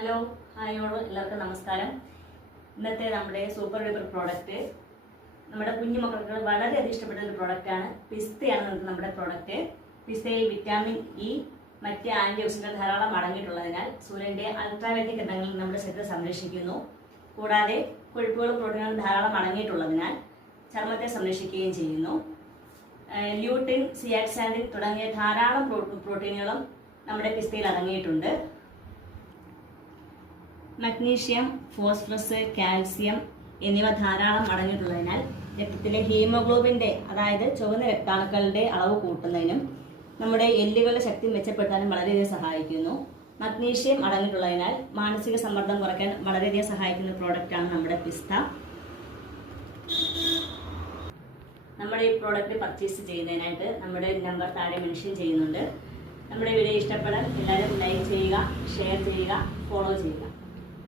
Hello ഹായോട് എല്ലാവർക്കും നമസ്കാരം. ഇന്നത്തെ നമ്മുടെ സൂപ്പർ ഡ്യൂപ്പർ പ്രോഡക്റ്റ് നമ്മുടെ കുഞ്ഞുമക്കൾക്ക് വളരെയധികം ഇഷ്ടപ്പെട്ട ഒരു പ്രോഡക്റ്റാണ്. പിസ്തയാണ് നമ്മുടെ പ്രോഡക്റ്റ്. പിസ്തയിൽ വിറ്റാമിൻ ഇ മറ്റ് ആന്റി ഓക്സിഡന്റ് ധാരാളം അടങ്ങിയിട്ടുള്ളതിനാൽ സൂര്യന്റെ അൾട്രാവയലറ്റ് കിരണങ്ങളിൽ നമ്മുടെ ശരീരം സംരക്ഷിക്കുന്നു. കൂടാതെ കൊഴുപ്പുകളും പ്രോട്ടീനുകളും ധാരാളം അടങ്ങിയിട്ടുള്ളതിനാൽ ചർമ്മത്തെ സംരക്ഷിക്കുകയും ചെയ്യുന്നു. ല്യൂട്ടിൻ, സിയാക്സാൻഡിൻ തുടങ്ങിയ ധാരാളം പ്രോട്ടീനുകളും നമ്മുടെ പിസ്തയിൽ അടങ്ങിയിട്ടുണ്ട്. മഗ്നീഷ്യം, ഫോസ്ഫറസ്, കാൽസ്യം എന്നിവ ധാരാളം അടങ്ങിയിട്ടുള്ളതിനാൽ രക്തത്തിലെ ഹീമോഗ്ലോബിന്റെ അതായത് ചുവന്ന രക്താണുക്കളുടെ അളവ് കൂട്ടുന്നതിനും നമ്മുടെ എല്ലുകളുടെ ശക്തി മെച്ചപ്പെടുത്താനും വളരെയധികം സഹായിക്കുന്നു. മഗ്നീഷ്യം അടങ്ങിയിട്ടുള്ളതിനാൽ മാനസിക സമ്മർദ്ദം കുറയ്ക്കാൻ വളരെയധികം സഹായിക്കുന്ന പ്രോഡക്റ്റാണ് നമ്മുടെ പിസ്ത. നമ്മുടെ ഈ പ്രോഡക്റ്റ് പർച്ചേസ് ചെയ്യുന്നതിനായിട്ട് നമ്മുടെ നമ്പർ താഴെ മെൻഷൻ ചെയ്യുന്നുണ്ട്. നമ്മുടെ വീഡിയോ ഇഷ്ടപ്പെടാൻ എല്ലാവരും ലൈക്ക് ചെയ്യുക, ഷെയർ ചെയ്യുക, ഫോളോ ചെയ്യുക.